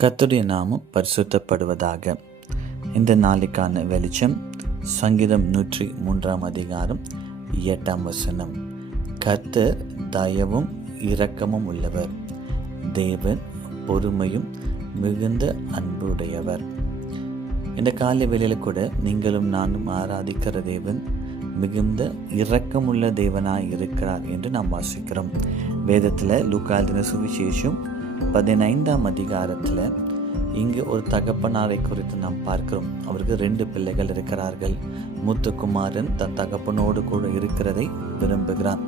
கர்த்தருடைய நாமம் பரிசுத்தப்படுவதாக. இந்த நாளுக்கான வெளிச்சம் சங்கீதம் 103 கர்த்தர் தயவும் இரக்கமும் உள்ளவர், தேவன் பொறுமையும் மிகுந்த அன்பு உடையவர். இந்த காலை வேளையில கூட நீங்களும் நானும் ஆராதிக்கிற தேவன் மிகுந்த இரக்கமுள்ள தேவனாய் இருக்கிறார் என்று நாம் வாசிக்கிறோம். வேதத்தில் லூக்கா எழுதின சுவிசேஷம் 15 இங்கு ஒரு தகப்பனாரை குறித்து நாம் பார்க்கிறோம். அவருக்கு 2 பிள்ளைகள் இருக்கிறார்கள். மூத்த குமாரன் தன் தகப்பனோடு கூட இருக்கிறதை விரும்புகிறான்.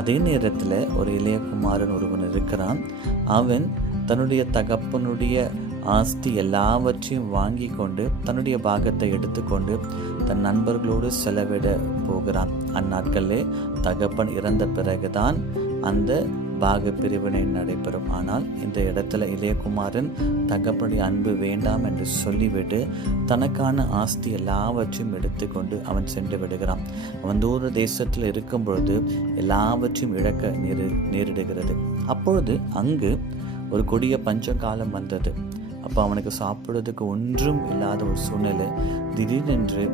அதே நேரத்தில் ஒரு இளைய குமாரன் ஒருவன் இருக்கிறான். அவன் தன்னுடைய தகப்பனுடைய ஆஸ்தி எல்லாவற்றையும் வாங்கி கொண்டு தன்னுடைய பாகத்தை எடுத்துக்கொண்டு தன் நண்பர்களோடு செலவிட போகிறான். அந்நாட்களிலே தகப்பன் இறந்த பிறகுதான் அந்த பாக பிரிவினை நடைபெறும். ஆனால் இந்த இடத்துல இளையகுமாரன் தகப்பனுடைய அன்பு வேண்டாம் என்று சொல்லிவிட்டு தனக்கான ஆஸ்தி எல்லாவற்றையும் எடுத்துக்கொண்டு அவன் சென்று விடுகிறான். அவன் தூர தேசத்தில் இருக்கும் பொழுது எல்லாவற்றையும் இழக்க நேரிடுகிறது. அப்பொழுது அங்கு ஒரு கொடிய பஞ்ச காலம் வந்தது. அப்போ அவனுக்கு சாப்பிடுவதற்கு ஒன்றும் இல்லாத ஒரு சூழ்நிலை. திடீரென்று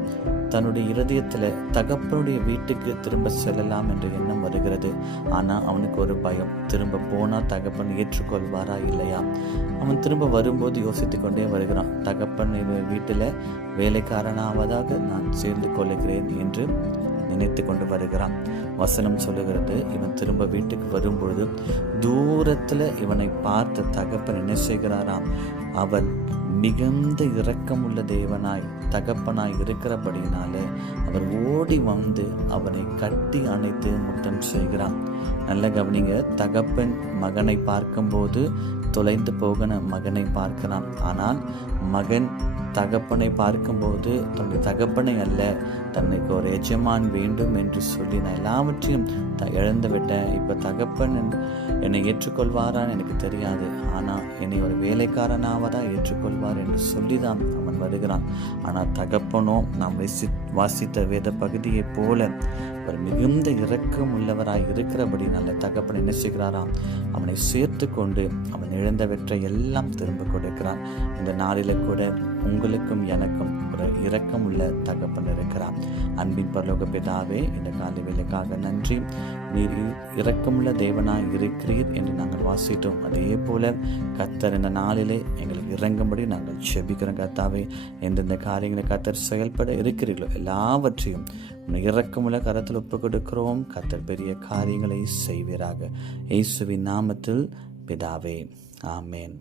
தன்னுடைய இருதயத்தில் தகப்பனுடைய வீட்டுக்கு திரும்ப செல்லலாம் என்ற எண்ணம் வருகிறது. ஆனால் அவனுக்கு ஒரு பயம், திரும்ப போனால் தகப்பன் ஏற்றுக்கொள்வாரா இல்லையா. அவன் திரும்ப வரும்போது யோசித்து கொண்டே வருகிறான். தகப்பன் வீட்டில் வேலைக்காரனாவதாக நான் சேர்ந்து கொள்ளுகிறேன் என்று நினைத்து கொண்டு வருகிறான். வசனம் சொல்லுகிறது, இவன் திரும்ப வீட்டுக்கு வரும்பொழுது தூரத்தில் இவனை பார்த்த தகப்பன் என்ன செய்கிறாராம், அவன் மிகுந்த இரக்கமுள்ள தேவனாய் தகப்பனாய் இருக்கிறபடினாலே அவர் ஓடி வந்து அவனை கட்டி அணைத்து முத்தம் செய்கிறான். நல்ல கவனிங்க, தகப்பன் மகனை பார்க்கும்போது தொலைந்து போகிற மகனை பார்க்கிறான். ஆனால் மகன் தகப்பனை பார்க்கும்போது தன்னுடைய தகப்பனை அல்ல, தன்னைக்கு ஒரு எஜமான் வேண்டும் என்று சொல்லி நான் எல்லாவற்றையும் இழந்து விட்டேன். இப்போ தகப்பன் என்னை ஏற்றுக்கொள்வாரான்னு எனக்கு தெரியாது, ஆனால் என்னை ஒரு வேலைக்காரனாவதா ஏற்றுக்கொள்வார் என்று சொல்லி தான் அவன் வருகிறான். ஆனால் தகப்பனோ நாம் வாசித்த வேத பகுதியை போல அவர் மிகுந்த இரக்கம் உள்ளவராய் இருக்கிறபடி நல்ல தகப்பன் என்ன செய்கிறாராம், அவனை சேர்த்து கொண்டு அவன் இழந்தவற்றை எல்லாம் திரும்ப கொடுக்கிறான். இந்த நாளில கூட உங்களுக்கும் எனக்கும் ஒரு இரக்கம் உள்ள தகப்பன் இருக்கிறான். அன்பின் பரலோக பிதாவே, இந்த காலை வேலைக்காக நன்றி. நீர் இரக்கமுள்ள தேவனாய் இருக்கிறீர் என்று நாங்கள் வாசித்தோம். அதே போல கர்த்தர் இந்த நாளிலே எங்களுக்கு இறங்கும்படி நாங்கள் செபிக்கிறோம். கர்த்தாவே, எந்தெந்த காரியங்களை கர்த்தர் செயல்பட இருக்கிறீர்களோ எல்லாவற்றையும் இரக்கமுள்ள கரத்தில் ஒப்புக் கொடுக்கிறோம். கர்த்தர் பெரிய காரியங்களை செய்வீராக. இயேசுவின் நாமத்தில் பிதாவே, ஆமேன்.